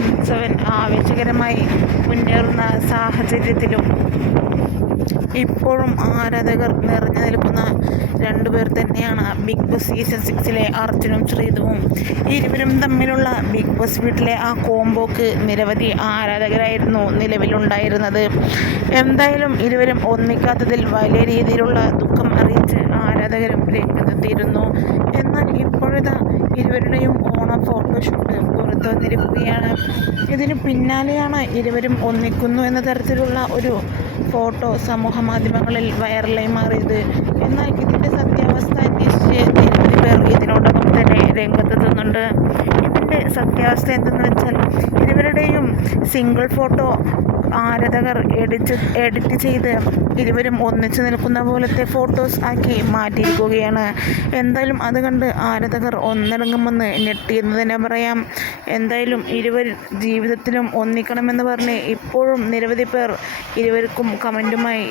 Season 7 ആവേശകരമായി മുന്നേറുന്ന സാഹചര്യത്തിലും ഇപ്പോഴും ആരാധകർ നിറഞ്ഞു നിൽക്കുന്ന രണ്ടുപേർ തന്നെയാണ് ബിഗ് ബോസ് സീസൺ 6ലെ അർജുനും ശ്രീതുവും. ഇരുവരും തമ്മിലുള്ള ബിഗ് ബോസ് വീട്ടിലെ ആ കോംബോക്ക് നിരവധി ആരാധകരായിരുന്നു നിലവിലുണ്ടായിരുന്നത്. എന്തായാലും ഇരുവരും ഒന്നിക്കാത്തതിൽ വലിയ രീതിയിലുള്ള ദുഃഖം അറിയിച്ച് ആരാധകരും രംഗത്തെത്തിയിരുന്നു. എന്നാൽ ഇപ്പോഴിതാ ഇരുവരുടെയും ഓണം ഫോട്ടോഷൂട്ട് പുറത്തു വന്നിരിക്കുകയാണ്. ഇതിന് പിന്നാലെയാണ് ഇരുവരും ഒന്നിക്കുന്നു എന്ന തരത്തിലുള്ള ഒരു ഫോട്ടോ സമൂഹ മാധ്യമങ്ങളിൽ വൈറലായി മാറിയത്. എന്നാൽ ഇതിൻ്റെ സത്യാവസ്ഥ അന്വേഷിച്ച് നിരവധി പേർ ഇതിനോടൊപ്പം തന്നെ രംഗത്തെത്തുന്നുണ്ട്. ഇതിൻ്റെ സത്യാവസ്ഥ എന്തെന്ന് വെച്ചാൽ ഇരുവരുടെയും സിംഗിൾ ഫോട്ടോ ആരാധകർ എഡിറ്റ് ചെയ്ത് ഇരുവരും ഒന്നിച്ചു നിൽക്കുന്ന പോലത്തെ ഫോട്ടോസ് ആക്കി മാറ്റിയിരിക്കുകയാണ്. എന്തായാലും അത് കണ്ട് ആരാധകർ ഒന്നടങ്കമെന്ന് ഞെട്ടിയെന്ന് തന്നെ പറയാം. എന്തായാലും ഇരുവർ ജീവിതത്തിലും ഒന്നിക്കണമെന്ന് പറഞ്ഞ് ഇപ്പോഴും നിരവധി പേർ ഇരുവർക്കും കമൻറ്റുമായി